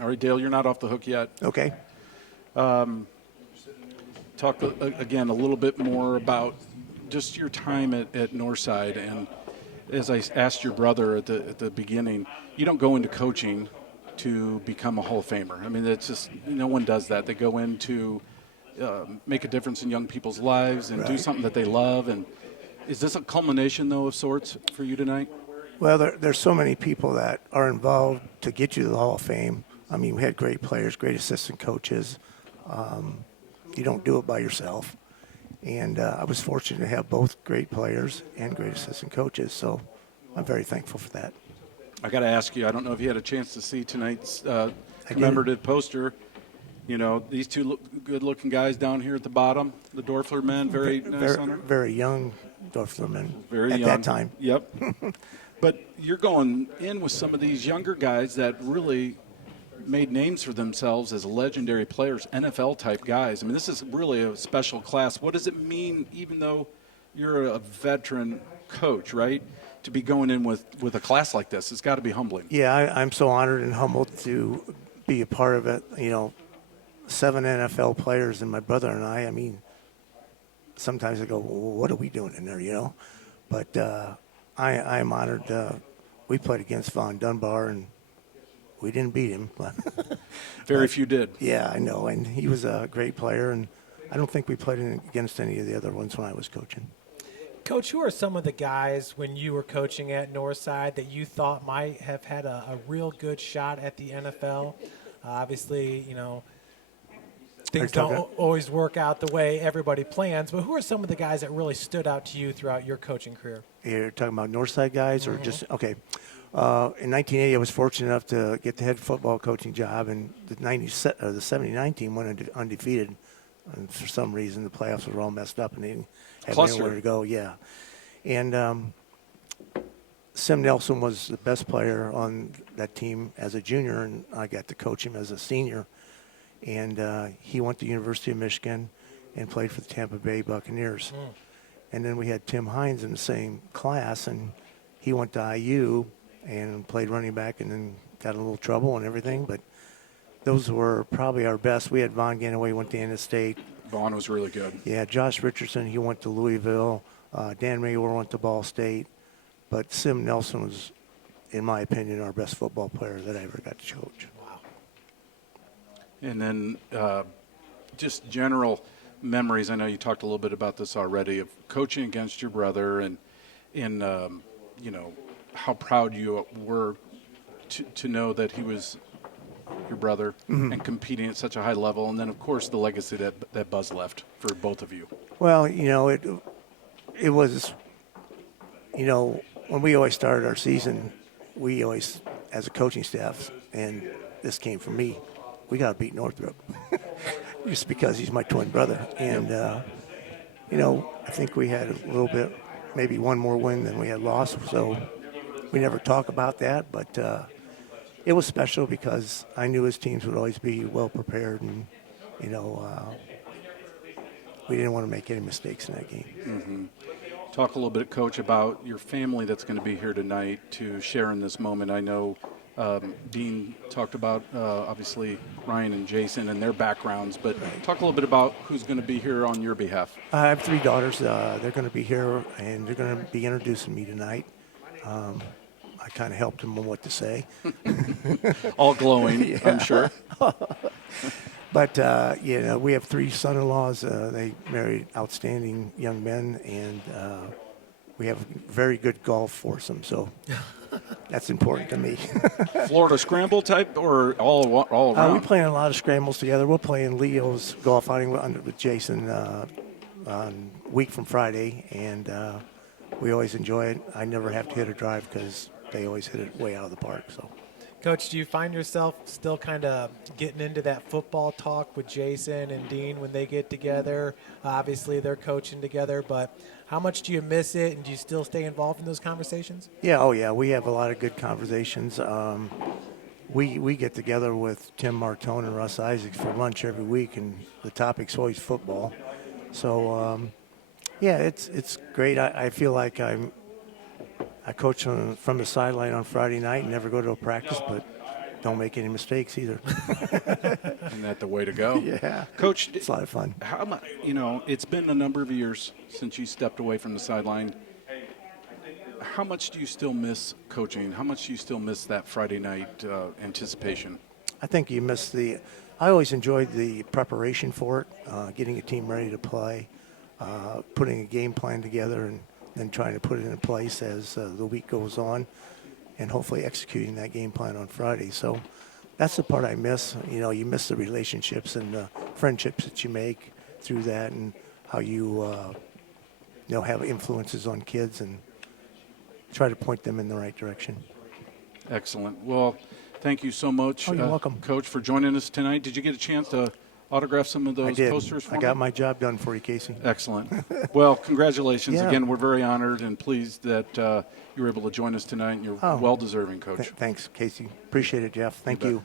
All right, Dale, you're not off the hook yet. Okay. Talk again a little bit more about just your time at Northside. And as I asked your brother at the beginning, you don't go into coaching to become a Hall of Famer. I mean, it's just no one does that. They go in to make a difference in young people's lives and do something that they love. And is this a culmination, though, of sorts for you tonight? Well, there's so many people that are involved to get you to the Hall of Fame. I mean, we had great players, great assistant coaches. You don't do it by yourself. And I was fortunate to have both great players and great assistant coaches, so I'm very thankful for that. I got to ask you, I don't know if you had a chance to see tonight's commemorative poster. You know, these two good-looking guys down here at the bottom, the Doerffler men, very nice on it. Very young Doerffler men Very at young. that time. Yep. But you're going in with some of these younger guys that really made names for themselves as legendary players, NFL-type guys. I mean, this is really a special class. What does it mean, even though you're a veteran coach, right, to be going in with a class like this? It's got to be humbling. Yeah, I'm so honored and humbled to be a part of it. You know, 7 NFL players and my brother and I mean, sometimes I go, well, what are we doing in there, you know? But I'm honored. We played against Von Dunbar, and we didn't beat him. Very few did. Yeah, I know, and he was a great player, and I don't think we played against any of the other ones when I was coaching. Coach, who are some of the guys when you were coaching at Northside that you thought might have had a real good shot at the NFL? Obviously, you know, things don't always work out the way everybody plans, but who are some of the guys that really stood out to you throughout your coaching career? You're talking about Northside guys or just – okay. In 1980, I was fortunate enough to get the head football coaching job, and the 79 team went undefeated. And for some reason, the playoffs were all messed up, and they didn't have anywhere to go. Yeah. And Sim Nelson was the best player on that team as a junior, and I got to coach him as a senior. And he went to University of Michigan and played for the Tampa Bay Buccaneers. And then we had Tim Hines in the same class, and he went to IU and played running back and then got in a little trouble and everything. But those were probably our best. We had Von Ganaway, went to Indiana State. Vaughn was really good. Yeah, Josh Richardson, he went to Louisville. Dan Mayor went to Ball State. But Sim Nelson was, in my opinion, our best football player that I ever got to coach. Wow. And then just general memories. I know you talked a little bit about this already, of coaching against your brother and you know, how proud you were to know that he was your brother and competing at such a high level. And then, of course, the legacy that Buzz left for both of you. Well, you know, it was, you know, when we always started our season, we always, as a coaching staff, and this came from me, we got to beat Northrop just because he's my twin brother. And, you know, I think we had a little bit, maybe one more win than we had lost. So we never talk about that. But it was special because I knew his teams would always be well prepared. And, you know, we didn't want to make any mistakes in that game. Mm-hmm. Talk a little bit, Coach, about your family that's going to be here tonight to share in this moment. I know Dean talked about, obviously, Ryan and Jason and their backgrounds, but talk a little bit about who's going to be here on your behalf. I have 3 daughters. They're going to be here, and they're going to be introducing me tonight. I kind of helped them on what to say. All glowing, yeah. I'm sure. But, you know, we have 3 son-in-laws. They married outstanding young men, and we have very good golf foursome, so that's important to me. Florida scramble type or all around? We play in a lot of scrambles together. We'll play in Leo's golf outing with Jason on week from Friday, and we always enjoy it. I never have to hit a drive because they always hit it way out of the park. So, Coach, do you find yourself still kind of getting into that football talk with Jason and Dean when they get together? Obviously, they're coaching together, but how much do you miss it, and do you still stay involved in those conversations? Yeah, oh yeah, we have a lot of good conversations. We get together with Tim Martone and Russ Isaacs for lunch every week, and the topic's always football. So, yeah, it's great. I feel like I coach from the sideline on Friday night and never go to a practice, but don't make any mistakes either. Isn't that the way to go? Yeah. Coach, It's a lot of fun. how much, it's been a number of years since you stepped away from the sideline. How much do you still miss coaching? How much do you still miss that Friday night anticipation? I think you miss I always enjoyed the preparation for it, getting a team ready to play, putting a game plan together, and then trying to put it in place as the week goes on, and hopefully executing that game plan on Friday. So that's the part I miss. You miss the relationships and the friendships that you make through that, and how you have influences on kids and try to point them in the right direction. Excellent. Well, thank you so much, Oh, you're welcome. Coach, for joining us tonight. Did you get a chance to autograph some of I those did. posters for I me? got my job done for you, Casey. Excellent. Well, congratulations. Yeah. Again, we're very honored and pleased that you were able to join us tonight, and you're Oh. well-deserving, Coach. Thanks, Casey. Appreciate it, Jeff. Thank bet. you.